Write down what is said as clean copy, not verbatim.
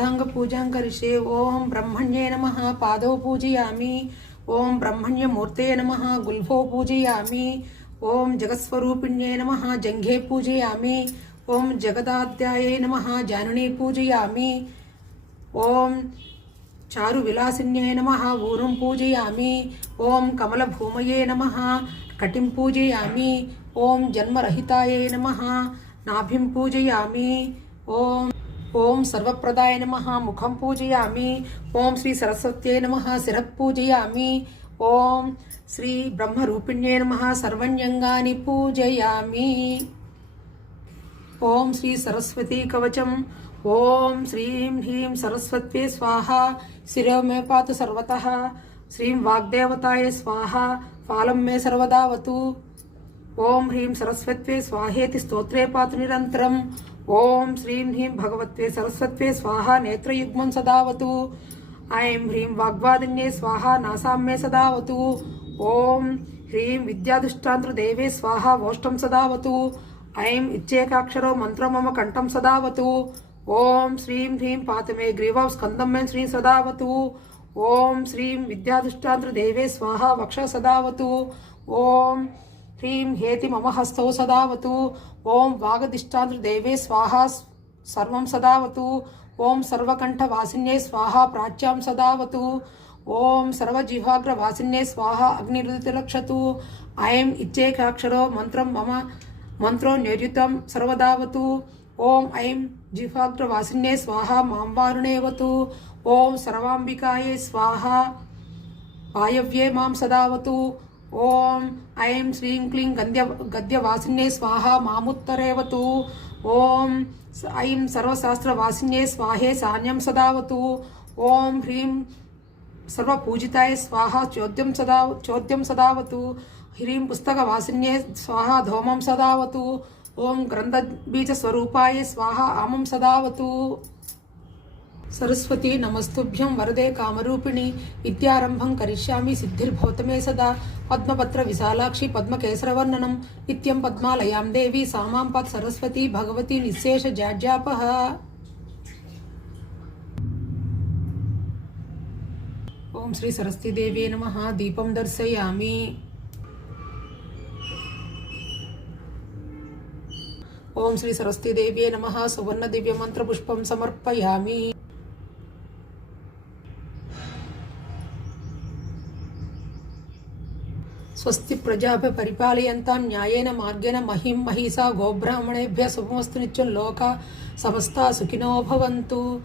पूजां करिष्ये। ओम ब्रह्मण्ये नमः। पादौ पूजयामि। ओम ब्रह्मण्यमूर्ते नमः। गुल्फौ पूजयामि। ओम जगत्स्वरूपिण्ये नमः। जंघे पूजयामि। ओम जगदाद्याये नमः। जानुनी पूजयामि। ओम चारुविलासिन्ये नमः। ऊरुं पूजयामि। ओम कमलभूमये नमः। कटिं पूजयामि। ओम जन्मरहिताये नमः। नाभिं पूजयामि। ओम सर्वप्रदाय नमः। मुखं पूजयामि। ओम श्री सरस्वत्यै नमः। शिरः पूजयामि। ओम श्री ब्रह्मरूपिण्ये नमः। सर्वण्यंगानि पूजयामि। ओम श्री सरस्वती कवचम्। ओम श्रीं ह्रीं सरस्वत्यै स्वाहा। शिरो मे पातु सर्वतः। श्रीं वाग्देवताय स्वाहा। फालं मे सर्वदावतु। ओम ह्रीं सरस्वत्यै स्वाहेति स्तोत्रे पातु निरन्तरम्। ओम श्रीं ह्रीं भगवत्यै सरस्वत्यै स्वाहा। नेत्रयुग्मं सदावतु। ऐं ह्रीं वाग्वादिन्ये स्वाहा। नासां मे सदावतु। ओम ह्रीं विद्याधिष्ठातृदेवे स्वाहा। वोष्ठं सदावतु। ऐं इच्चेकाक्षरो मंत्रो मम कंठं सदावतु। ओम श्रीं ह्रीं पातु मे ग्रीवौ स्कन्दं मे श्रीं सदावतु। ओम श्रीं विद्याधिष्ठातृदेवे स्वाहा। वक्षः सदावतु। ओम ह्रीं हेति मम हस्तौ सदावतु। ओम वागधिष्ठातृदेवे स्वाहा। सर्वं सदावतु। ओम सर्वकंठवासिन्ये स्वाहा। प्राच्यां सदावतु। ओम सर्वजिह्वाग्रवासिन्ये स्वाहा। अग्निरुदितिलक्षतु। ऐं इच्चेकाक्षरो मंत्रं मम मंत्रो निर्युतं सर्वदावतु। ओम ऐं जिह्वाग्रवासिन्ये स्वाहा। मां वारुणेवतु। ओम सर्वाम्बिकायै स्वाहा। वायव्ये मां सदावतु। ओम ऐं श्रीं क्लीं गद्यवासिन्ये स्वाहा। मामुत्तरेवतु। ओम ऐं सर्वशास्त्रवासिन्ये स्वाहे। सान्यं सदावतु। ओम ह्रीं सर्वपूजिताय स्वाहा। चोद्यं सदावतु। ह्रीं पुस्तकवासिन्ये स्वाहा। धौमं सदावतु। ओम ग्रन्थबीजस्वरूपाय स्वाहा। आमं सदावतु। सरस्वती नमस्तुभ्यं वरदे कामरूपिणि। विद्यारंभं करिष्यामि सिद्धिर्भवतु मे सदा। पद्मपत्र विशालाक्षि पद्मकेसरवर्णनं नित्यं पद्मालयां देवी सा मां पातु सरस्वती भगवती निःशेष जाड्यापः। ओम श्री सरस्वती देवी नमः। दीपं दर्शयामि। ओम श्री सरस्वती देवी नमः। सुवर्ण दिव्य मंत्र पुष्पं समर्पयामि। स्वस्ति प्रजाभ्यः परिपालयन्तां न्यायेन मार्गेण महीं महिषा गोब्राह्मणेभ्यः शुभमस्तु नित्यं लोकाः समस्ताः सुखिनो भवन्तु।